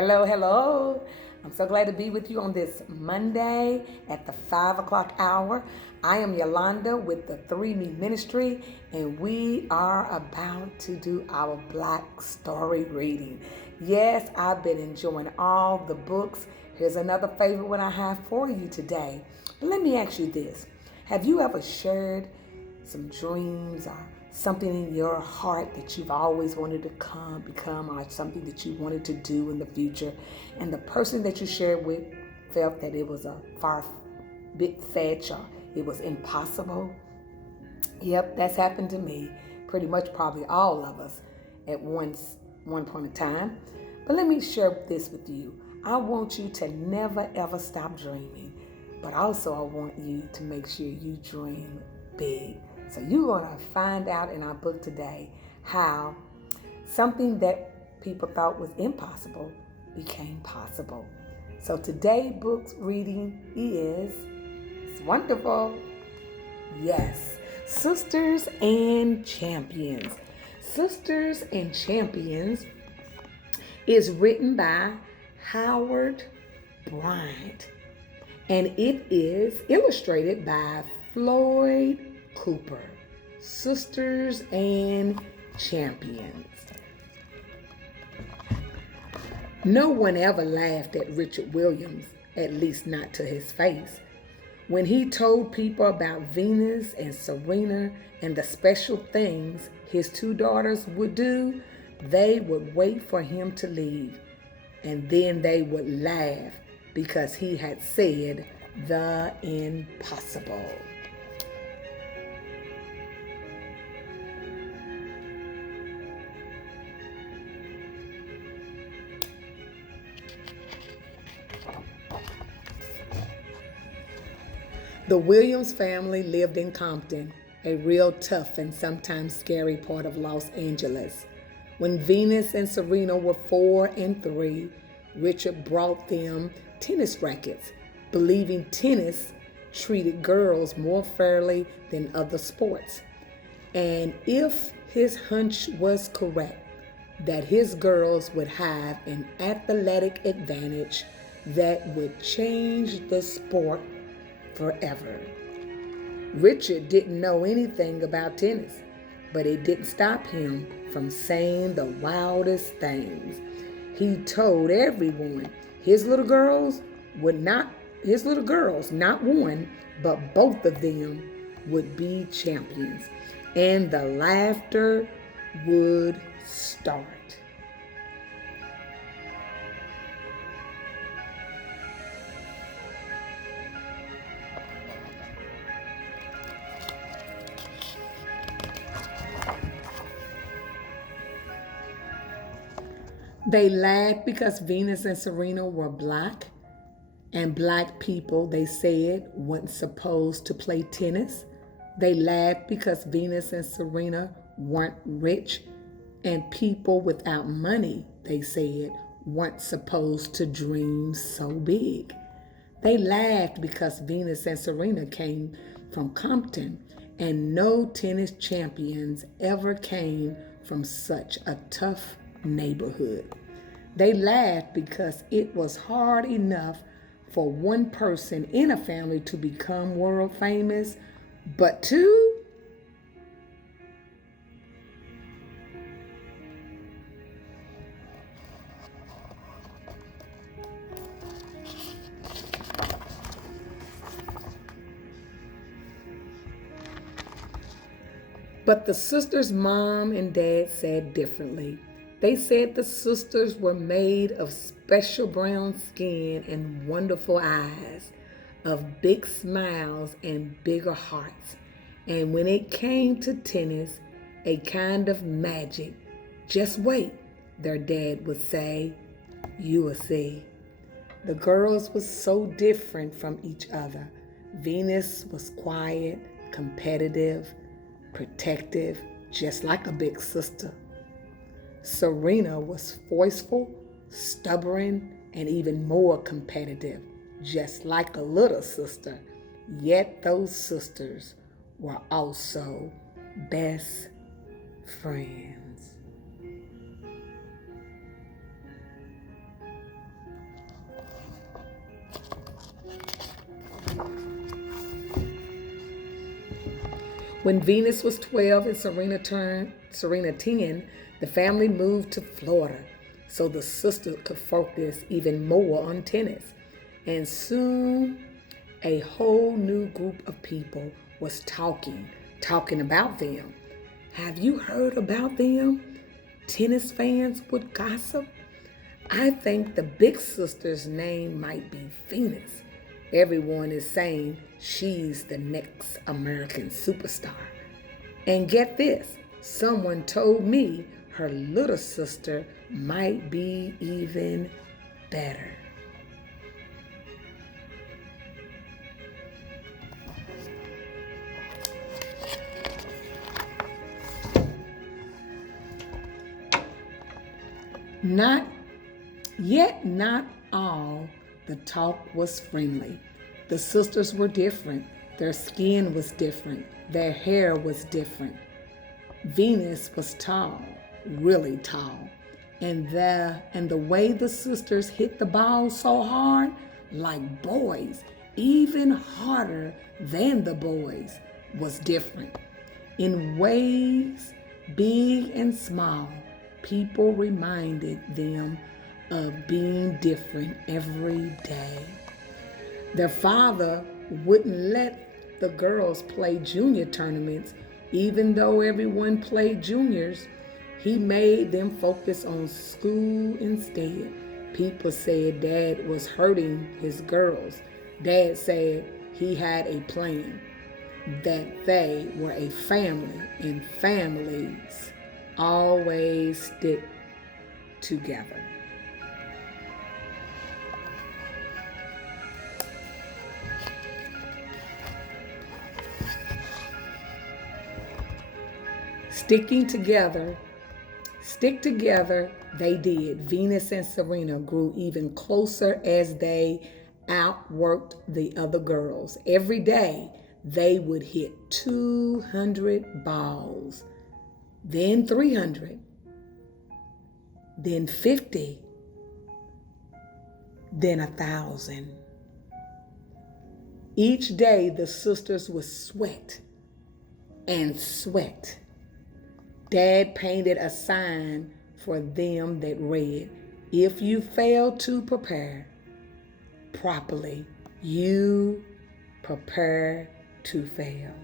Hello, hello. I'm so glad to be with you on this Monday at the 5 o'clock hour. I am Yolanda with the 3 Me Ministry, and we are about to do our Black Story reading. Yes, I've been enjoying all the books. Here's another favorite one I have for you today. But let me ask you this. Have you ever shared some dreams or something in your heart that you've always wanted to become, or something that you wanted to do in the future, and the person that you shared with felt that it was a far bit fetched or it was impossible? Yep, that's happened to me. Pretty much probably all of us at one point in time. But let me share this with you. I want you to never ever stop dreaming. But also I want you to make sure you dream big. So you're going to find out in our book today how something that people thought was impossible became possible. So today book's reading is, it's wonderful. Yes, Sisters and Champions. Sisters and Champions is written by Howard Bryant, and it is illustrated by Floyd Cooper. Sisters and Champions. No one ever laughed at Richard Williams, at least not to his face. When he told people about Venus and Serena and the special things his 2 daughters would do, they would wait for him to leave, and then they would laugh because he had said the impossible. The Williams family lived in Compton, a real tough and sometimes scary part of Los Angeles. When Venus and Serena were 4 and 3, Richard brought them tennis rackets, believing tennis treated girls more fairly than other sports. And if his hunch was correct, that his girls would have an athletic advantage that would change the sport forever. Richard didn't know anything about tennis, but it didn't stop him from saying the wildest things. He told everyone his little girls, not one, but both of them would be champions, and the laughter would start. They laughed because Venus and Serena were black, and black people, they said, weren't supposed to play tennis. They laughed because Venus and Serena weren't rich, and people without money, they said, weren't supposed to dream so big. They laughed because Venus and Serena came from Compton, and no tennis champions ever came from such a tough neighborhood. They laughed because it was hard enough for one person in a family to become world famous, but two? But the sisters' mom and dad said differently. They said the sisters were made of special brown skin and wonderful eyes, of big smiles and bigger hearts. And when it came to tennis, a kind of magic. Just wait, their dad would say. You will see. The girls were so different from each other. Venus was quiet, competitive, protective, just like a big sister. Serena was forceful, stubborn, and even more competitive, just like a little sister. Yet those sisters were also best friends. When Venus was 12 and Serena 10, the family moved to Florida so the sisters could focus even more on tennis. And soon a whole new group of people was talking about them. Have you heard about them? Tennis fans would gossip. I think the big sister's name might be Venus. Everyone is saying she's the next American superstar. And get this, someone told me her little sister might be even better. Not all the talk was friendly. The sisters were different. Their skin was different. Their hair was different. Venus was tall, really tall. And the way the sisters hit the ball so hard, like boys, even harder than the boys, was different. In ways big and small, people reminded them of being different every day. Their father wouldn't let the girls play junior tournaments, even though everyone played juniors. He made them focus on school instead. People said Dad was hurting his girls. Dad said he had a plan, that they were a family, and families always stick together. Stick together they did. Venus and Serena grew even closer as they outworked the other girls. Every day they would hit 200 balls, then 300, then 50, then 1,000. Each day the sisters would sweat and sweat. Dad painted a sign for them that read, "If you fail to prepare properly, you prepare to fail."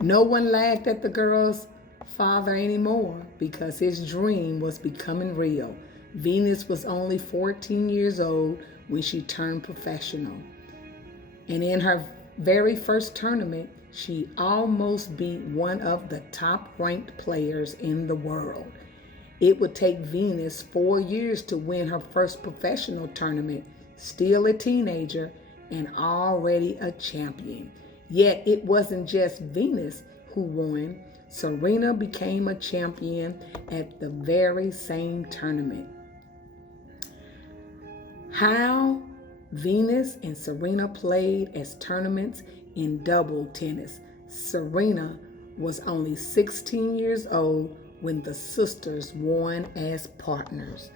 No one laughed at the girl's father anymore because his dream was becoming real. Venus was only 14 years old when she turned professional. And in her very first tournament, she almost beat one of the top-ranked players in the world. It would take Venus 4 years to win her first professional tournament, still a teenager and already a champion. Yet it wasn't just Venus who won. Serena became a champion at the very same tournament. How Venus and Serena played as tournaments in double tennis. Serena was only 16 years old when the sisters won as partners.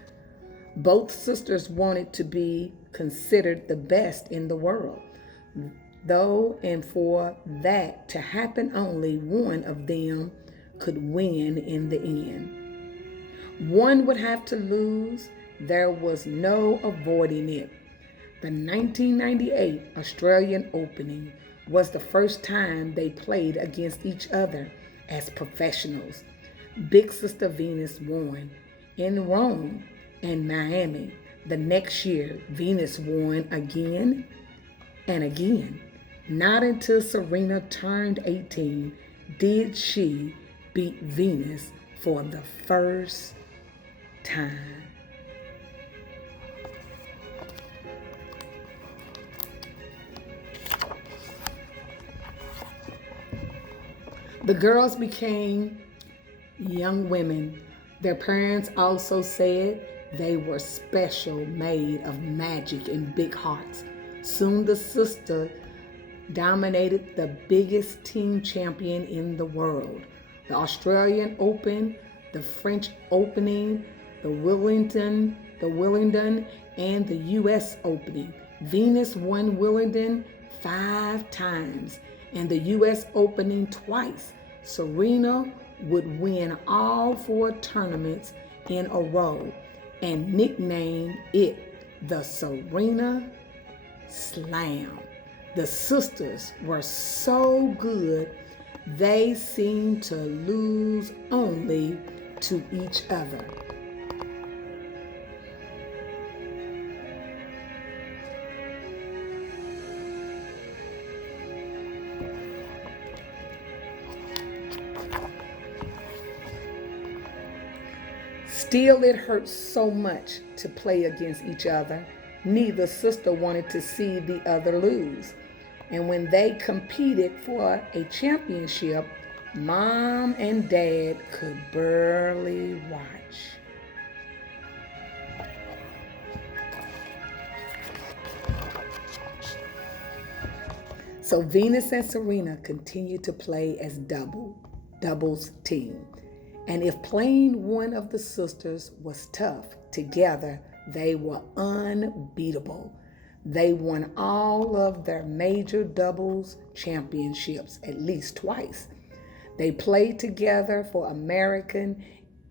Both sisters wanted to be considered the best in the world, though, and for that to happen, only one of them could win in the end. One would have to lose. There was no avoiding it. The 1998 Australian Open was the first time they played against each other as professionals. Big Sister Venus won. In Rome and Miami the next year, Venus won again and again. Not until Serena turned 18 did she beat Venus for the first time. The girls became young women. Their parents also said they were special, made of magic and big hearts. Soon the sister dominated the biggest team champion in the world. The Australian Open, the French Opening, the Wimbledon, and the U.S. Opening. Venus won Wimbledon 5 times and the U.S. Opening twice. Serena would win all 4 tournaments in a row and nicknamed it the Serena Slam. The sisters were so good, they seemed to lose only to each other. Still, it hurt so much to play against each other. Neither sister wanted to see the other lose. And when they competed for a championship, Mom and Dad could barely watch. So Venus and Serena continued to play as doubles team. And if playing one of the sisters was tough, together they were unbeatable. They won all of their major doubles championships at least twice. They played together for American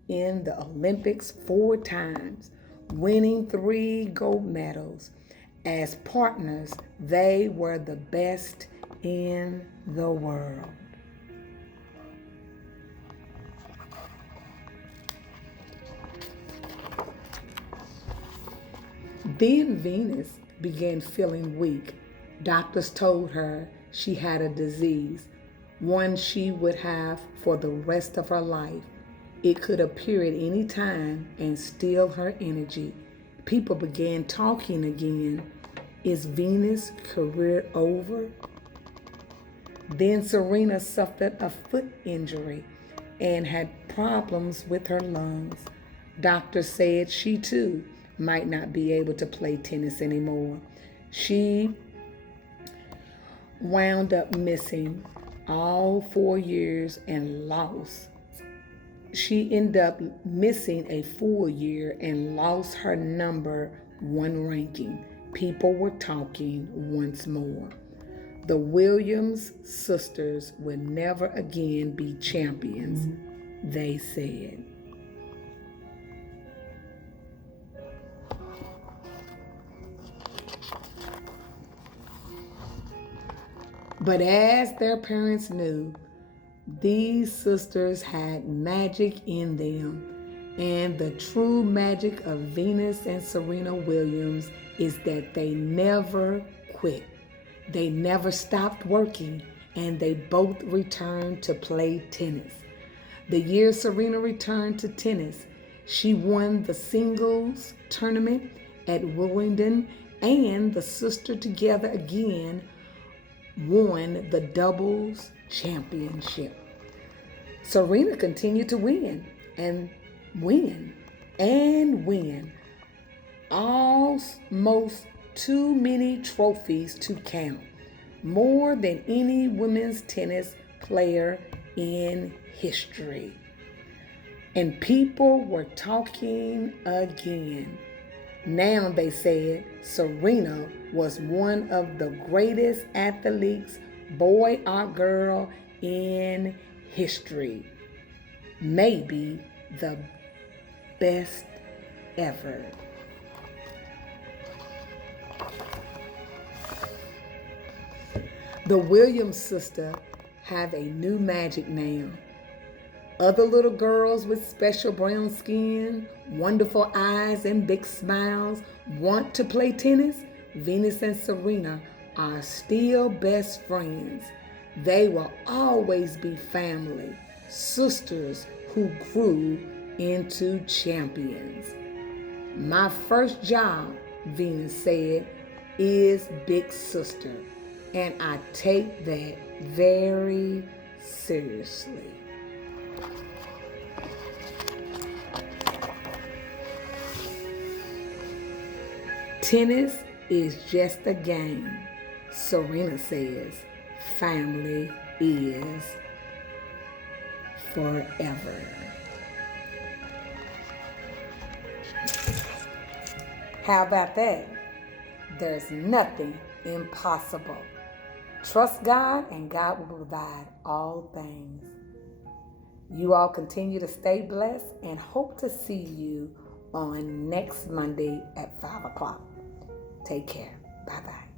in the Olympics 4 times, winning 3 gold medals. As partners, they were the best in the world. Then Venus began feeling weak. Doctors told her she had a disease, one she would have for the rest of her life. It could appear at any time and steal her energy. People began talking again. Is Venus' career over? Then Serena suffered a foot injury and had problems with her lungs. Doctors said she too might not be able to play tennis anymore. She wound up missing all 4 years and lost. She ended up missing a full year and lost her number 1 ranking. People were talking once more. The Williams sisters would never again be champions, they said. But as their parents knew, these sisters had magic in them. And the true magic of Venus and Serena Williams is that they never quit. They never stopped working, and they both returned to play tennis. The year Serena returned to tennis, she won the singles tournament at Wimbledon, and the sisters together again won the doubles championship. Serena continued to win and win and win. Almost too many trophies to count. More than any women's tennis player in history. And people were talking again. Now, they said, Serena was one of the greatest athletes, boy or girl, in history. Maybe the best ever. The Williams sisters have a new magic now. Other little girls with special brown skin, wonderful eyes, and big smiles want to play tennis. Venus and Serena are still best friends. They will always be family, sisters who grew into champions. My first job, Venus said, is big sister, and I take that very seriously. Tennis is just a game, Serena says. Family is forever. How about that? There's nothing impossible. Trust God, and God will provide all things. You all continue to stay blessed and hope to see you on next Monday at 5 o'clock. Take care. Bye-bye.